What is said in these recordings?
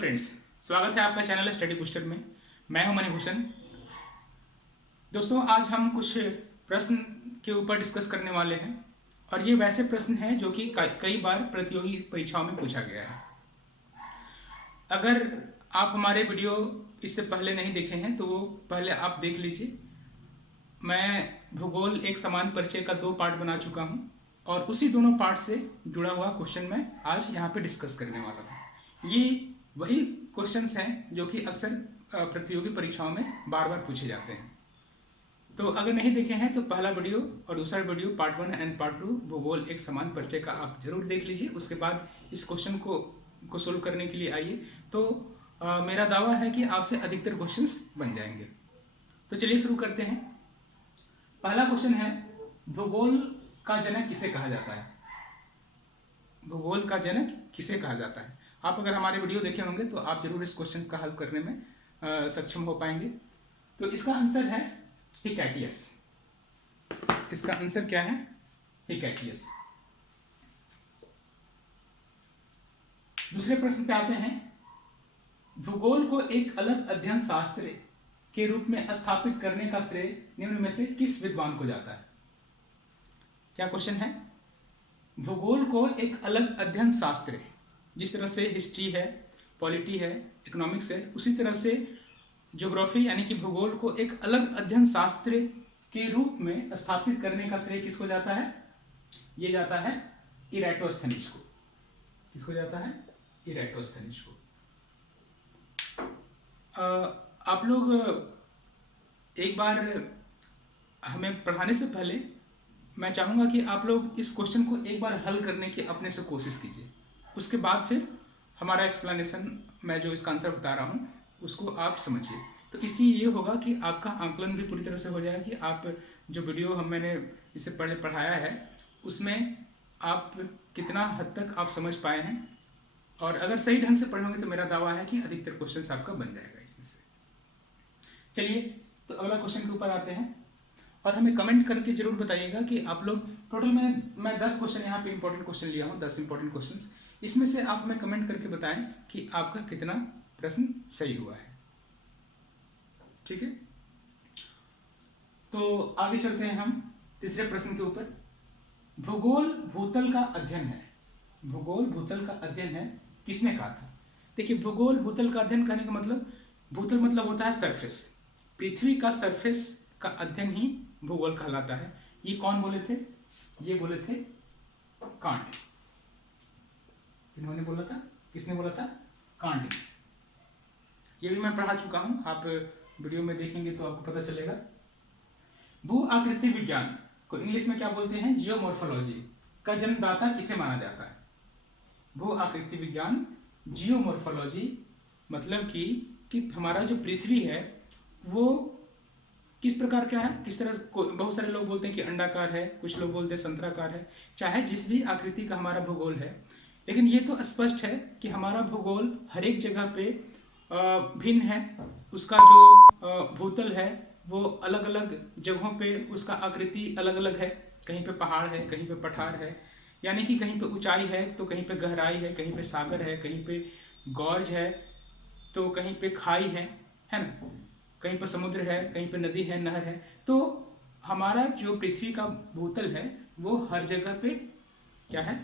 Friends, स्वागत है आपका चैनल स्टडी बूस्टर में। मैं हूं मणिभूषण। दोस्तों, आज हम कुछ प्रश्न के ऊपर डिस्कस करने वाले हैं और ये वैसे प्रश्न हैं जो कि कई बार प्रतियोगी परीक्षाओं में पूछा गया है। अगर आप हमारे वीडियो इससे पहले नहीं देखे हैं तो वो पहले आप देख लीजिए। मैं भूगोल एक समान परिचय का 2 पार्ट बना चुका हूँ और उसी दोनों पार्ट से जुड़ा हुआ क्वेश्चन मैं आज यहाँ पे डिस्कस करने वाला हूँ। ये वही क्वेश्चंस हैं जो कि अक्सर प्रतियोगी परीक्षाओं में बार बार पूछे जाते हैं। तो अगर नहीं देखे हैं तो पहला वीडियो और दूसरा वीडियो पार्ट 1 एंड पार्ट 2 भूगोल एक समान परिचय का आप जरूर देख लीजिए। उसके बाद इस क्वेश्चन को सोल्व करने के लिए आइए, तो मेरा दावा है कि आपसे अधिकतर क्वेश्चंस बन जाएंगे। तो चलिए शुरू करते हैं। पहला क्वेश्चन है, भूगोल का जनक किसे कहा जाता है? भूगोल का जनक किसे कहा जाता है? आप अगर हमारे वीडियो देखे होंगे तो आप जरूर इस क्वेश्चन का हल करने में सक्षम हो पाएंगे। तो इसका आंसर है हिकैटियस। इसका आंसर क्या है? हिकैटियस। दूसरे प्रश्न पे आते हैं। भूगोल को एक अलग अध्ययन शास्त्र के रूप में स्थापित करने का श्रेय निम्न में से किस विद्वान को जाता है? क्या क्वेश्चन है? भूगोल को एक अलग अध्ययन शास्त्र, जिस तरह से हिस्ट्री है, पॉलिटी है, इकोनॉमिक्स है, उसी तरह से ज्योग्राफी यानी कि भूगोल को एक अलग अध्ययन शास्त्र के रूप में स्थापित करने का श्रेय किसको जाता है? ये जाता है इरेटोस्थेनीज को। किसको जाता है? इरेटोस्थेनीज को। आप लोग एक बार हमें पढ़ाने से पहले मैं चाहूँगा कि आप लोग इस क्वेश्चन को एक बार हल करने की अपने से कोशिश कीजिए। उसके बाद फिर हमारा एक्सप्लेनेशन, मैं जो इसका आंसर बता रहा हूँ उसको आप समझिए। तो इससे ये होगा कि आपका आंकलन भी पूरी तरह से हो जाएगा कि आप जो वीडियो मैंने इससे पहले पढ़ाया है उसमें आप कितना हद तक आप समझ पाए हैं। और अगर सही ढंग से पढ़ोगे तो मेरा दावा है कि अधिकतर क्वेश्चन आपका बन जाएगा इसमें से। चलिए, तो अगला क्वेश्चन के ऊपर आते हैं और हमें कमेंट करके जरूर बताइएगा कि आप लोग टोटल मैं 10 क्वेश्चन यहाँ पे इंपॉर्टेंट क्वेश्चन लिया हूँ, 10 इंपॉर्टेंट क्वेश्चंस। इसमें से आप हमें कमेंट करके बताएं कि आपका कितना प्रश्न सही हुआ है। ठीक है, तो आगे चलते हैं हम तीसरे प्रश्न के ऊपर। भूगोल भूतल का अध्ययन है। भूगोल भूतल का अध्ययन है, किसने कहा था? देखिए, भूगोल भूतल का अध्ययन करने का मतलब, भूतल मतलब होता है सरफेस, पृथ्वी का सरफेस का अध्ययन ही भूगोल कहलाता है। ये कौन बोले थे? ये बोले थे कांट। इन्होंने बोला था, किसने बोला था? कांट। ये भी मैं पढ़ा चुका हूं, आप वीडियो में देखेंगे तो आपको पता चलेगा। भू आकृति विज्ञान को इंग्लिश में क्या बोलते हैं? जियोमॉर्फोलॉजी का जन्मदाता किसे माना जाता है? भू आकृति विज्ञान, जियोमॉर्फोलॉजी मतलब कि हमारा जो पृथ्वी है वो किस प्रकार का है, किस तरह। बहुत सारे लोग बोलते हैं कि अंडाकार है, कुछ लोग बोलते हैं संतराकार है। चाहे जिस भी आकृति का हमारा भूगोल है, लेकिन ये तो स्पष्ट है कि हमारा भूगोल हर एक जगह पे भिन्न है। उसका जो भूतल है वो अलग अलग जगहों पे उसका आकृति अलग अलग है। कहीं पे पहाड़ है, कहीं पे पठार है, यानी कि कहीं पे ऊंचाई है तो कहीं पे गहराई है, कहीं पे सागर है, कहीं पे गॉर्ज है तो कहीं पे खाई है ना, कहीं पर समुद्र है, कहीं पर नदी है, नहर है। तो हमारा जो पृथ्वी का भूतल है वो हर जगह पे क्या है?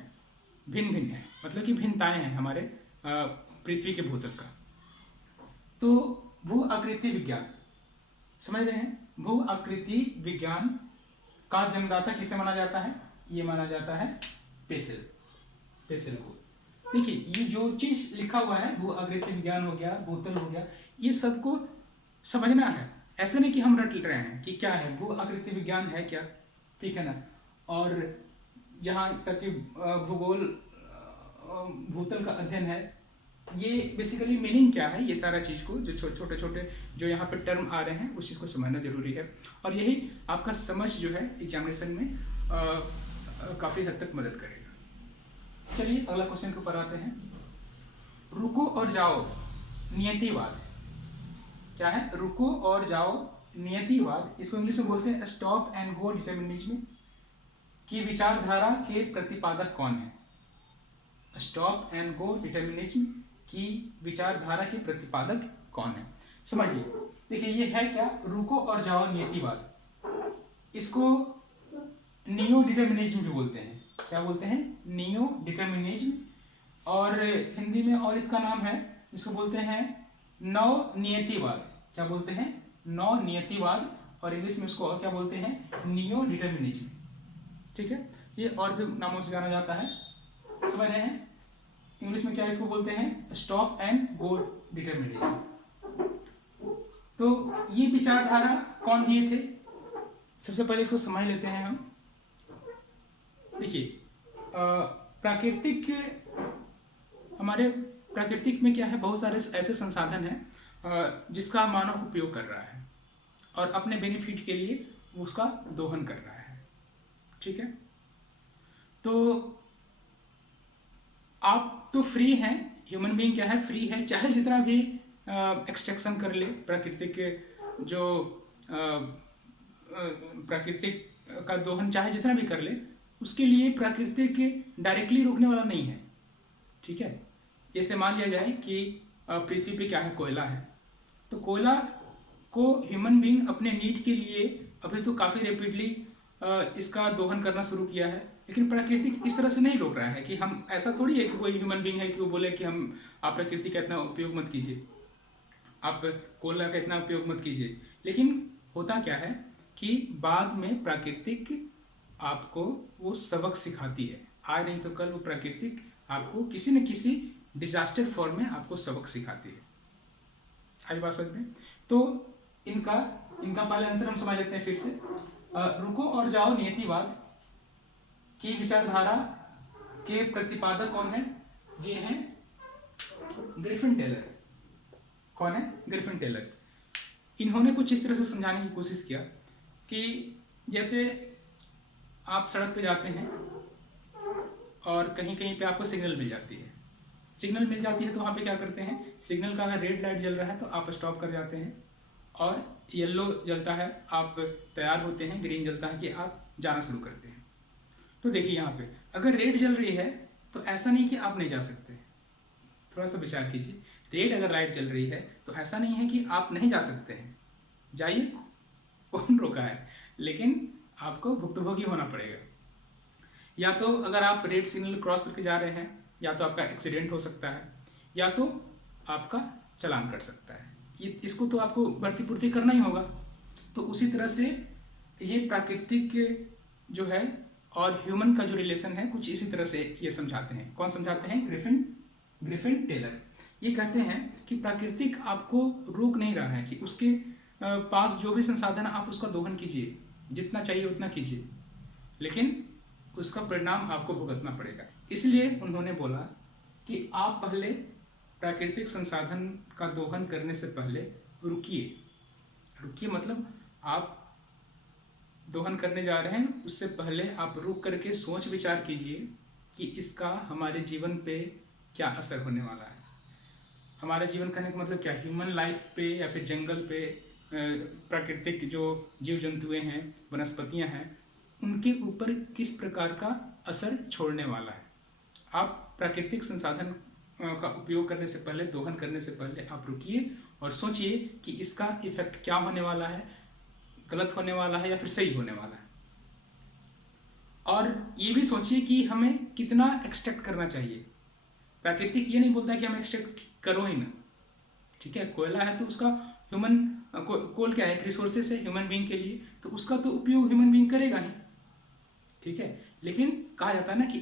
भिन्न भिन्न है, मतलब कि भिन्नताएं हैं हमारे पृथ्वी के भूतल का। तो भू आकृति विज्ञान, समझ रहे हैं? भू आकृति विज्ञान का जन्मदाता किसे माना जाता है? ये माना जाता है पेसेल। पेसेल को। देखिए, ये जो चीज लिखा हुआ है, भू आकृति विज्ञान हो गया, भूतल हो गया, ये सबको समझना है। ऐसे नहीं कि हम रट रहे हैं कि क्या है भू आकृति विज्ञान है क्या, ठीक है ना। और जहाँ तक कि भूगोल भूतल का अध्ययन है, ये बेसिकली मीनिंग क्या है, ये सारा चीज को जो छोटे छोटे जो यहाँ पे टर्म आ रहे हैं उस चीज को समझना जरूरी है। और यही आपका समझ जो है एग्जामिनेशन में काफी हद तक मदद करेगा। चलिए अगला क्वेश्चन के ऊपर आते हैं। रुको और जाओ नियतिवाद क्या है? रुको और जाओ नियतिवाद, इसको इंग्लिश में बोलते हैं स्टॉप एंड गो डिटर्मिनिज्म की विचारधारा के प्रतिपादक कौन है? स्टॉप एंड गो डिटर्मिनिज्म कि विचारधारा के प्रतिपादक कौन है। समझिए, देखिए ये है क्या, रुको और जाओ नियतिवाद। इसको नियो डिटर्मिनिज्म भी बोलते हैं। क्या बोलते हैं? Neo determinism. और हिंदी में और इसका नाम है, इसको बोलते हैं नव नियतिवाद। क्या बोलते हैं? नव नियतिवाद। और इंग्लिश में इसको और क्या बोलते हैं? Neo determinism. ठीक है, ये और भी नामों से जाना जाता है, समझ रहे हैं। इंग्लिश में क्या इसको बोलते हैं? Stop and go determinism. तो ये विचारधारा कौन दिए थे? सबसे पहले इसको समझ लेते हैं हम। देखिए, प्राकृतिक, हमारे प्राकृतिक में क्या है, बहुत सारे ऐसे संसाधन हैं जिसका मानव उपयोग कर रहा है और अपने बेनिफिट के लिए उसका दोहन कर रहा है। ठीक है, तो आप तो फ्री हैं, ह्यूमन बीइंग क्या है, फ्री है, चाहे जितना भी एक्सट्रैक्शन कर ले, प्राकृतिक जो प्राकृतिक का दोहन चाहे जितना भी कर ले, उसके लिए प्राकृतिक डायरेक्टली रोकने वाला नहीं है। ठीक है, जैसे मान लिया जाए कि पृथ्वी पे क्या है, कोयला है, तो कोयला को ह्यूमन बीइंग अपने नीड के लिए अभी तो काफ़ी रेपिडली इसका दोहन करना शुरू किया है, लेकिन प्राकृतिक इस तरह से नहीं रोक रहा है कि हम, ऐसा थोड़ी है कि कोई ह्यूमन बीइंग है कि वो बोले कि हम, आप प्रकृति का इतना उपयोग मत कीजिए, आप कोयला का इतना उपयोग मत कीजिए। लेकिन होता क्या है कि बाद में प्राकृतिक आपको वो सबक सिखाती है, आज नहीं तो कल वो प्राकृतिक आपको किसी न किसी डिजास्टर फॉर्म में आपको सबक सिखाती है। आई बात समझ में? तो इनका पहले आंसर हम समझ लेते हैं फिर से। रुको और जाओ नियतिवाद की विचारधारा के प्रतिपादक कौन है? ये हैं ग्रिफिन टेलर। कौन है? Griffin Taylor. इन्होंने कुछ इस तरह से समझाने की कोशिश किया कि जैसे आप सड़क पे जाते हैं और कहीं कहीं पे आपको सिग्नल मिल जाती है। सिग्नल मिल जाती है तो वहाँ पे क्या करते हैं, सिग्नल का अगर रेड लाइट जल रहा है तो आप स्टॉप कर जाते हैं, और येलो जलता है आप तैयार होते हैं, ग्रीन जलता है कि आप जाना शुरू करते हैं। तो देखिए यहाँ पे अगर रेड जल रही है तो ऐसा नहीं कि आप नहीं जा सकते, थोड़ा सा विचार कीजिए। रेड अगर लाइट जल रही है तो ऐसा नहीं है कि आप नहीं जा सकते हैं, जाइए, कौन रोका है, लेकिन आपको भुक्तभोगी होना पड़ेगा। या तो अगर आप रेड सिग्नल क्रॉस करके जा रहे हैं, या तो आपका एक्सीडेंट हो सकता है, या तो आपका चालान कट सकता है। ये इसको तो आपको भर्ती करना ही होगा। तो उसी तरह से ये प्राकृतिक जो है और ह्यूमन का जो रिलेशन है कुछ इसी तरह से ये समझाते हैं। कौन समझाते हैं? Griffin Taylor. ये कहते हैं कि प्राकृतिक आपको रोक नहीं रहा है कि उसके पास जो भी संसाधन है आप उसका दोहन कीजिए, जितना चाहिए उतना कीजिए, लेकिन उसका परिणाम आपको भुगतना पड़ेगा। इसलिए उन्होंने बोला कि आप पहले प्राकृतिक संसाधन का दोहन करने से पहले रुकिए, मतलब आप दोहन करने जा रहे हैं उससे पहले आप रुक करके सोच विचार कीजिए कि इसका हमारे जीवन पे क्या असर होने वाला है। हमारा जीवन करने का मतलब क्या, ह्यूमन लाइफ पे या फिर जंगल पे प्राकृतिक जो जीव जंतुएं हैं, वनस्पतियां हैं, उनके ऊपर किस प्रकार का असर छोड़ने वाला है। आप प्राकृतिक संसाधन का उपयोग करने से पहले, दोहन करने से पहले आप रुकिए और सोचिए कि इसका इफेक्ट क्या होने वाला है, गलत होने वाला है या फिर सही होने वाला है। और ये भी सोचिए कि हमें कितना एक्सट्रैक्ट करना चाहिए। प्राकृतिक ये नहीं बोलता कि हमें एक्सट्रैक्ट करो ही ना, ठीक है, कोयला है तो उसका ह्यूमन कोल क्या है, एक रिसोर्सेस है ह्यूमन बीइंग के लिए, तो उसका तो उपयोग ह्यूमन बीइंग करेगा ही, ठीक है। लेकिन कहा जाता है ना कि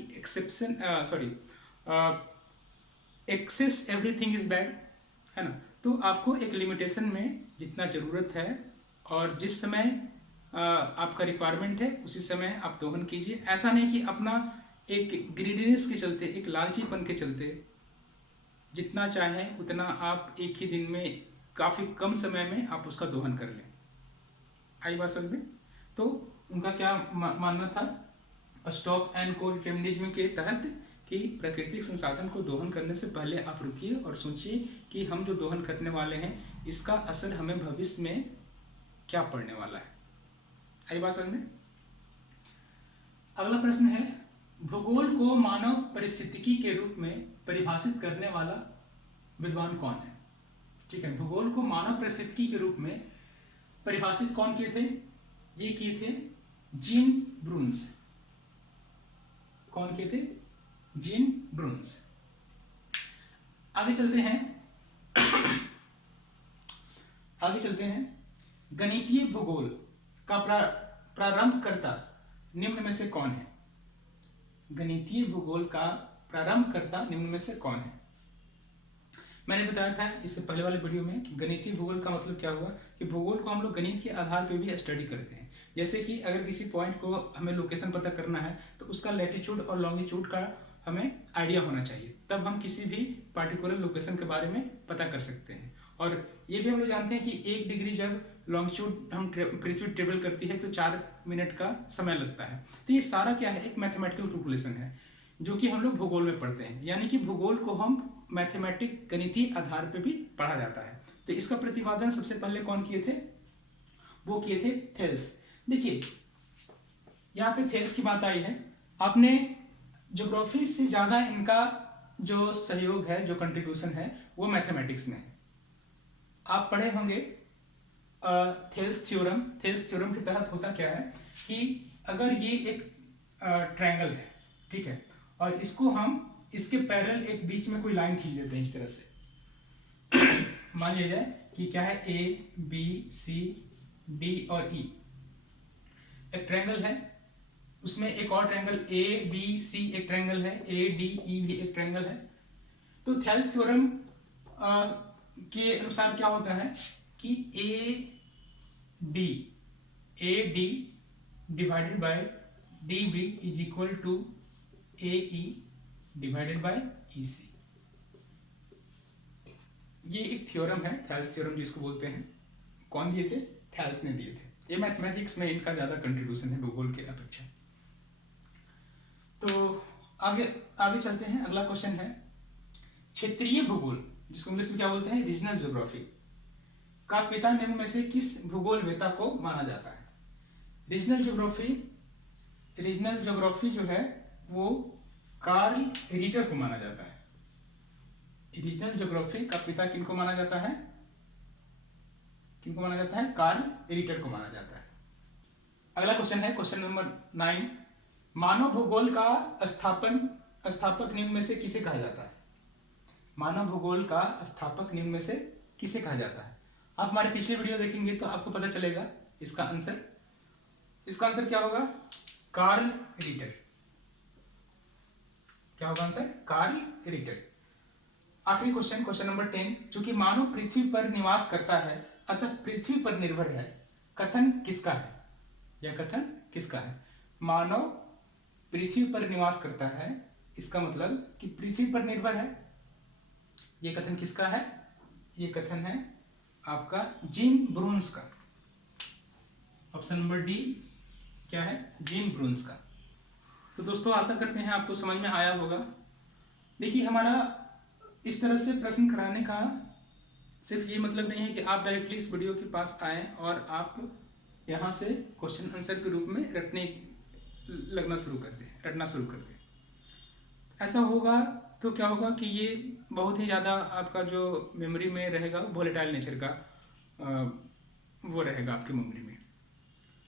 एक्सेस एवरीथिंग इज बैड, है ना। तो आपको एक लिमिटेशन में जितना ज़रूरत है और जिस समय आपका रिक्वायरमेंट है उसी समय आप दोहन कीजिए। ऐसा नहीं कि अपना एक ग्रीडीनेस के चलते, एक लालचीपन के चलते जितना चाहें उतना आप एक ही दिन में, काफ़ी कम समय में आप उसका दोहन कर लें। आई बात समझ में? तो उनका क्या मानना था, स्टॉप एंड गो डिटर्मिनिज्म के तहत, कि प्राकृतिक संसाधन को दोहन करने से पहले आप रुकिए और सोचिए कि हम जो दोहन करने वाले हैं इसका असर हमें भविष्य में क्या पड़ने वाला है। आई बात समझ में? अगला प्रश्न है, भूगोल को मानव परिस्थितिकी के रूप में परिभाषित करने वाला विद्वान कौन है? ठीक है, भूगोल को मानव पारिस्थितिकी के रूप में परिभाषित कौन किए थे? ये किए थे जीन ब्रून्स। कौन किए थे? जीन ब्रून्स। आगे चलते हैं गणितीय भूगोल का प्रारंभकर्ता निम्न में से कौन है? गणितीय भूगोल का प्रारंभकर्ता निम्न में से कौन है? मैंने बताया था इससे पहले वाले वीडियो में कि गणितीय भूगोल का मतलब क्या हुआ कि भूगोल को हम लोग गणित के आधार पर भी स्टडी करते हैं। जैसे कि अगर किसी पॉइंट को हमें लोकेशन पता करना है तो उसका लैटिट्यूड और लॉन्गिट्यूड का हमें आइडिया होना चाहिए, तब हम किसी भी पार्टिकुलर लोकेशन के बारे में पता कर सकते हैं। और ये भी हम लोग जानते हैं कि 1 डिग्री जब लॉन्गिट्यूड हम पृथ्वी ट्रेवल करती है तो 4 मिनट का समय लगता है। तो ये सारा क्या है? एक मैथमेटिकल कैलकुलेशन है जो कि हम लोग भूगोल में पढ़ते हैं, यानी कि भूगोल को हम मैथमेटिक गणितीय आधार पर भी पढ़ा जाता है। तो इसका प्रतिपादन सबसे पहले कौन किए थे? वो किए थे थेल्स। देखिए यहाँ पे थेल्स की बात आई है। आपने ज्योग्राफी से ज़्यादा इनका जो सहयोग है, जो कंट्रीब्यूशन है, वो मैथमेटिक्स में है। आप पढ़े होंगे थेल्स थ्योरम। थेल्स थ्योरम के तहत होता क्या है कि अगर ये एक ट्रायंगल है, ठीक है, और इसको हम इसके पैरेलल एक बीच में कोई लाइन खींच देते हैं इस तरह से मान लिया जाए कि क्या है, ए बी सी डी और ई एक ट्रायंगल है, उसमें एक और ट्रायंगल ए बी सी एक ट्रायंगल है, ए डी ई भी एक ट्रायंगल है। तो थेल्स थ्योरम के अनुसार क्या होता है कि A D divided by D B is equal to A E divided by E C. ये एक थ्योरम है, थेल्स थ्योरम जिसको बोलते हैं। कौन दिए थे? थेल्स ने दिए थे। ये मैथमेटिक्स में इनका ज्यादा कंट्रीब्यूशन है भूगोल के अपेक्षा। तो आगे चलते हैं। अगला क्वेश्चन है क्षेत्रीय भूगोल, जिसको इंग्लिश में क्या बोलते हैं? रीजनल ज्योग्राफी का पिता निम्न में से किस भूगोलवेत्ता को माना जाता है? रीजनल ज्योग्राफी जो है वो कार्ल रिटर को माना जाता है। रीजनल ज्योग्राफी का पिता किनको माना जाता है? किनको माना जाता है? कार्ल रिटर को माना जाता है। अगला क्वेश्चन है क्वेश्चन नंबर 9। मानव भूगोल का स्थापक निम्न में से किसे कहा जाता है? मानव भूगोल का स्थापक निम्न में से किसे कहा जाता है? आप हमारे पिछले वीडियो देखेंगे तो आपको पता चलेगा इसका आंसर। इसका आंसर क्या होगा? Carl Ritter. क्या होगा आंसर? Carl Ritter. आखिरी क्वेश्चन नंबर 10। चूंकि मानव पृथ्वी पर निवास करता है अतः पृथ्वी पर निर्भर है, कथन किसका है? यह कथन किसका है? मानव पृथ्वी पर निवास करता है, इसका मतलब कि पृथ्वी पर निर्भर है। यह कथन किसका है? यह कथन है आपका जीन ब्रून्स का। ऑप्शन नंबर डी क्या है? जीन ब्रून्स का। तो दोस्तों आशा करते हैं आपको समझ में आया होगा। देखिए हमारा इस तरह से प्रश्न कराने का सिर्फ ये मतलब नहीं है कि आप डायरेक्टली इस वीडियो के पास आएँ और आप यहाँ से क्वेश्चन आंसर के रूप में रटना शुरू कर दें। ऐसा होगा तो क्या होगा कि ये बहुत ही ज़्यादा आपका जो मेमोरी में रहेगा वोलेटाइल नेचर का वो रहेगा आपकी मेमोरी में।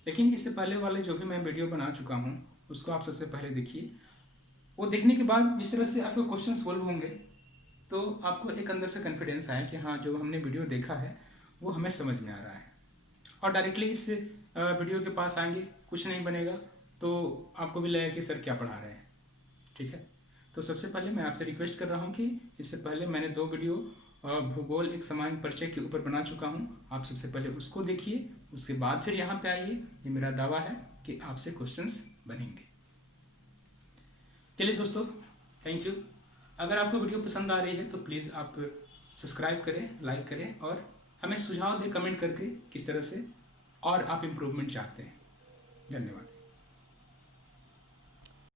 लेकिन इससे पहले वाले जो भी मैं वीडियो बना चुका हूँ उसको आप सबसे पहले देखिए। वो देखने के बाद जिस तरह से आपके क्वेश्चन सोल्व होंगे तो आपको एक अंदर से कॉन्फिडेंस आए कि हाँ जो हमने वीडियो देखा है वो हमें समझ में आ रहा है। और डायरेक्टली इस वीडियो के पास आएंगे, कुछ नहीं बनेगा तो आपको भी लगेगा कि सर क्या पढ़ा रहे हैं। ठीक है, तो सबसे पहले मैं आपसे रिक्वेस्ट कर रहा हूँ कि इससे पहले मैंने 2 वीडियो भूगोल एक सामान्य परिचय के ऊपर बना चुका हूँ। आप सबसे पहले उसको देखिए, उसके बाद फिर यहाँ पे आइए। ये मेरा दावा है कि आपसे क्वेश्चंस बनेंगे। चलिए दोस्तों, थैंक यू। अगर आपको वीडियो पसंद आ रही है तो प्लीज़ आप सब्सक्राइब करें, लाइक करें और हमें सुझाव दें कमेंट करके किस तरह से और आप इम्प्रूवमेंट चाहते हैं। धन्यवाद।